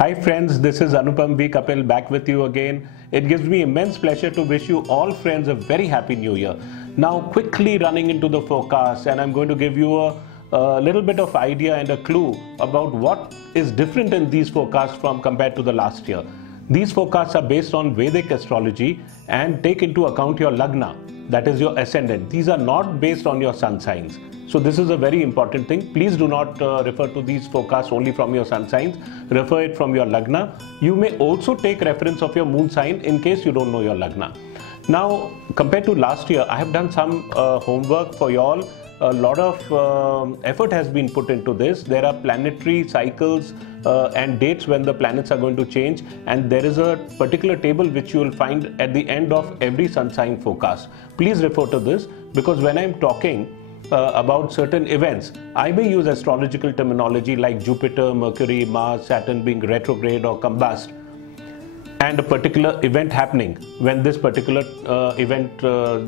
Hi friends, this is Anupam V. Kapil back with you again. It gives me immense pleasure to wish you all friends a very happy new year. Now quickly running into the forecast, and I'm going to give you a little bit of idea and a clue about what is different in these forecasts from compared to the last year. These forecasts are based on Vedic astrology and take into account your lagna, that is your ascendant. These are not based on your sun signs. So this is a very important thing. Please do not refer to these forecasts only from your sun signs. Refer it from your lagna. You may also take reference of your moon sign in case you don't know your lagna. Now, compared to last year, I have done some homework for you all. A lot of effort has been put into this. There are planetary cycles and dates when the planets are going to change, and there is a particular table which you will find at the end of every sun sign forecast. Please refer to this, because when I'm talking about certain events, I may use astrological terminology like Jupiter, Mercury, Mars, Saturn being retrograde or combust, and a particular event happening when this particular event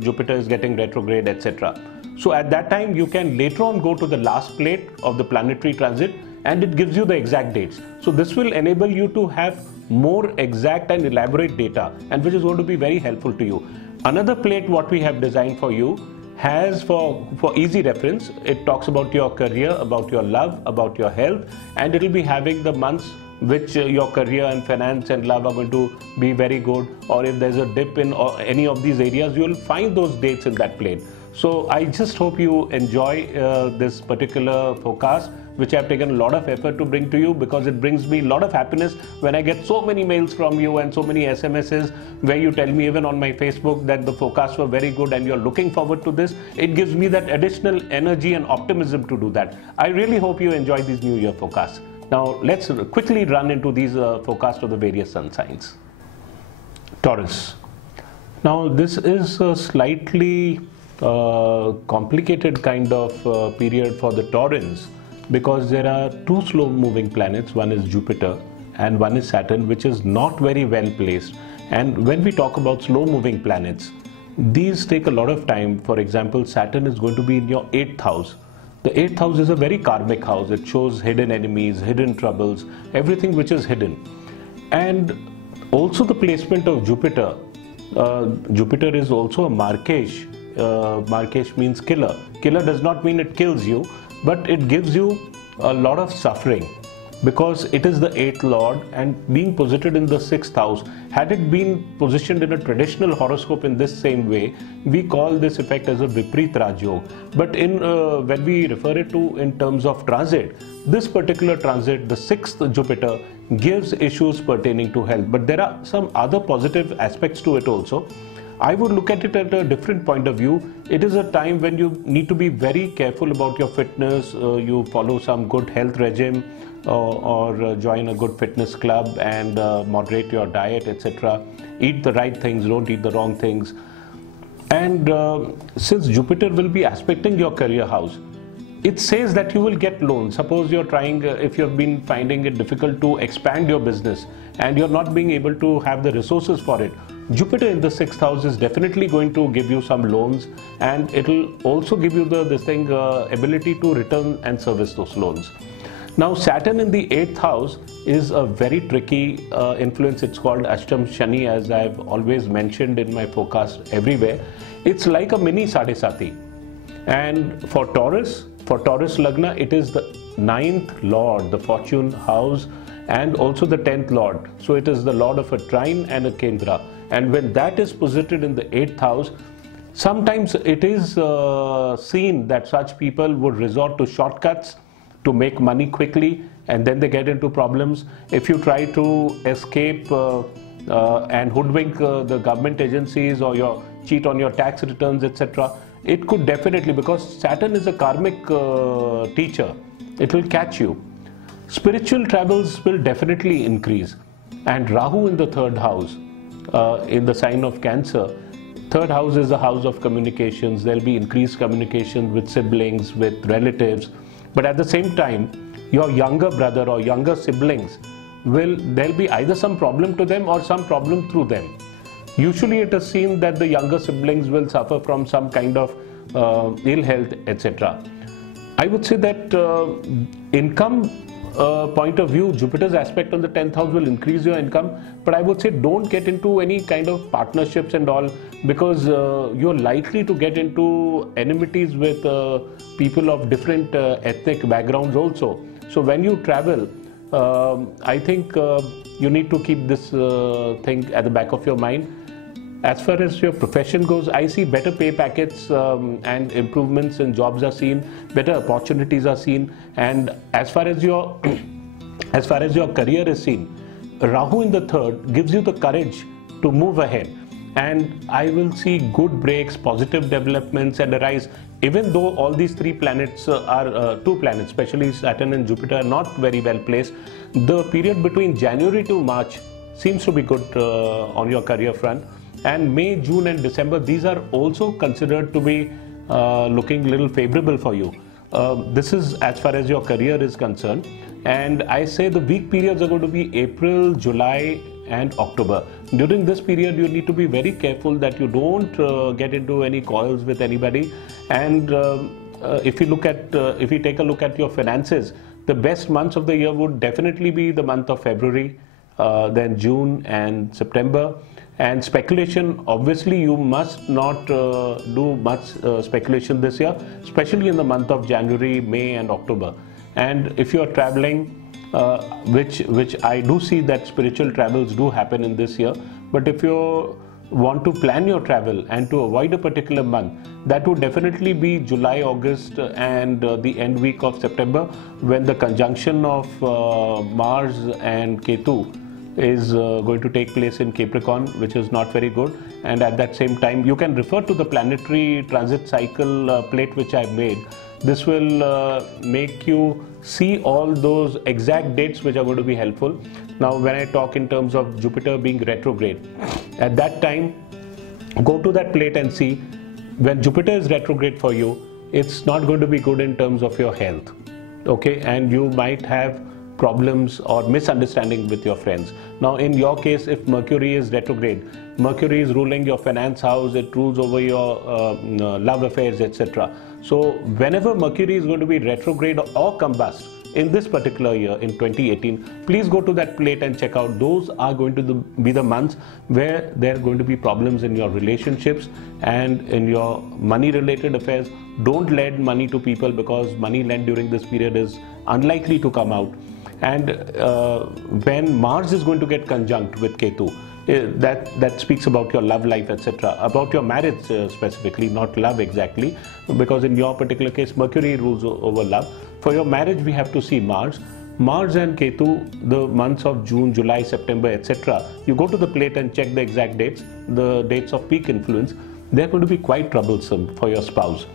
Jupiter is getting retrograde, etc. So at that time you can later on go to the last plate of the planetary transit and it gives you the exact dates. So this will enable you to have more exact and elaborate data, and which is going to be very helpful to you. Another plate what we have designed for you has for easy reference, it talks about your career, about your love, about your health, and it will be having the months which your career and finance and love are going to be very good, or if there's a dip in any of these areas, you will find those dates in that plate. So I just hope you enjoy this particular forecast, which I have taken a lot of effort to bring to you, because it brings me a lot of happiness when I get so many mails from you and so many SMSs where you tell me, even on my Facebook, that the forecasts were very good and you're looking forward to this. It gives me that additional energy and optimism to do that. I really hope you enjoy these New Year forecasts. Now let's quickly run into these forecasts of the various sun signs. Taurus. Now this is a slightly complicated kind of period for the Taurans, because there are two slow moving planets. One is Jupiter and one is Saturn, which is not very well placed. And when we talk about slow moving planets, these take a lot of time. For example, Saturn is going to be in your 8th house. The 8th house is a very karmic house. It shows hidden enemies, hidden troubles, everything which is hidden. And also the placement of Jupiter. Jupiter is also a Markesh. Markesh means killer. Killer does not mean it kills you, but it gives you a lot of suffering, because it is the 8th lord and being posited in the 6th house. Had it been positioned in a traditional horoscope in this same way, we call this effect as a Viprit Rajyog. But in when we refer it to in terms of transit, this particular transit, the 6th Jupiter, gives issues pertaining to health. But there are some other positive aspects to it also. I would look at it at a different point of view. It is a time when you need to be very careful about your fitness. You follow some good health regime, or join a good fitness club and moderate your diet, etc. Eat the right things, don't eat the wrong things. And since Jupiter will be aspecting your career house, it says that you will get loans. Suppose you're trying, if you've been finding it difficult to expand your business and you're not being able to have the resources for it, Jupiter in the 6th house is definitely going to give you some loans, and it will also give you the ability to return and service those loans. Now Saturn in the 8th house is a very tricky influence. It's called Ashtam Shani, as I've always mentioned in my forecast everywhere. It's like a mini Sadesati. And for Taurus Lagna, it is the 9th lord, the fortune house, and also the 10th lord. So it is the lord of a trine and a kendra. And when that is posited in the 8th house, sometimes it is seen that such people would resort to shortcuts to make money quickly, and then they get into problems. If you try to escape and hoodwink the government agencies, or cheat on your tax returns, etc., it could definitely, because Saturn is a karmic teacher, it will catch you. Spiritual travels will definitely increase. And Rahu in the 3rd house, in the sign of Cancer. 3rd house is the house of communications. There will be increased communication with siblings, with relatives. But at the same time, your younger brother or younger siblings there'll be either some problem to them or some problem through them. Usually it is seen that the younger siblings will suffer from some kind of ill health, etc. I would say that income point of view, Jupiter's aspect on the 10th house will increase your income, but I would say don't get into any kind of partnerships and all, because you're likely to get into enmities with people of different ethnic backgrounds also. So when you travel, I think you need to keep this thing at the back of your mind. As far as your profession goes, I see better pay packets and improvements in jobs are seen, better opportunities are seen, and as far as your career is seen, Rahu in the third gives you the courage to move ahead, and I will see good breaks, positive developments and a rise. Even though all these three planets are two planets, especially Saturn and Jupiter, are not very well placed, the period between January to March seems to be good on your career front. And May, June and December, these are also considered to be looking a little favorable for you. This is as far as your career is concerned. And I say the weak periods are going to be April, July and October. During this period, you need to be very careful that you don't get into any quarrels with anybody. And if you take a look at your finances, the best months of the year would definitely be the month of February, then June and September. And speculation, obviously you must not do much speculation this year, especially in the month of January, May and October. And if you are traveling, which I do see that spiritual travels do happen in this year, but if you want to plan your travel and to avoid a particular month, that would definitely be July, August and the end week of September, when the conjunction of Mars and Ketu is going to take place in Capricorn, which is not very good. And at that same time, you can refer to the planetary transit cycle plate which I've made. This will make you see all those exact dates which are going to be helpful. Now, when I talk in terms of Jupiter being retrograde, at that time, go to that plate and see when Jupiter is retrograde for you, it's not going to be good in terms of your health. Okay, and you might have problems or misunderstanding with your friends. Now in your case, if Mercury is retrograde, Mercury is ruling your finance house, it rules over your love affairs, etc. So whenever Mercury is going to be retrograde or combust in this particular year, in 2018, please go to that plate and check out. Those are going to be the months where there are going to be problems in your relationships and in your money related affairs. Don't lend money to people, because money lent during this period is unlikely to come out. And when Mars is going to get conjunct with Ketu, that speaks about your love life, etc. About your marriage specifically, not love exactly, because in your particular case, Mercury rules over love. For your marriage, we have to see Mars. Mars and Ketu, the months of June, July, September, etc. You go to the plate and check the exact dates, the dates of peak influence. They're going to be quite troublesome for your spouse.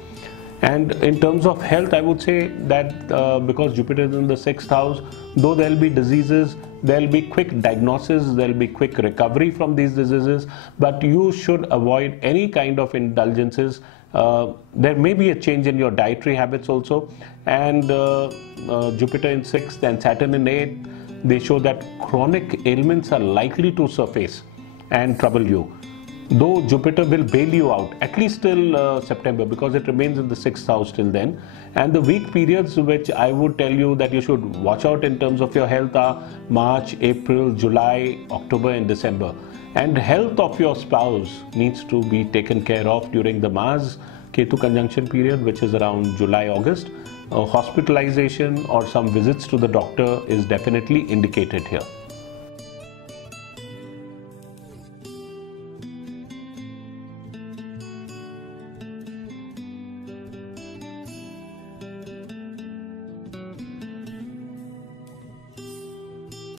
And in terms of health, I would say that because Jupiter is in the 6th house, though there will be diseases, there will be quick diagnosis, there will be quick recovery from these diseases, but you should avoid any kind of indulgences. There may be a change in your dietary habits also. And Jupiter in 6th and Saturn in 8th, they show that chronic ailments are likely to surface and trouble you. Though Jupiter will bail you out, at least till September, because it remains in the 6th house till then. And the weak periods which I would tell you that you should watch out in terms of your health are March, April, July, October and December. And health of your spouse needs to be taken care of during the Mars-Ketu conjunction period, which is around July, August. Hospitalization or some visits to the doctor is definitely indicated here.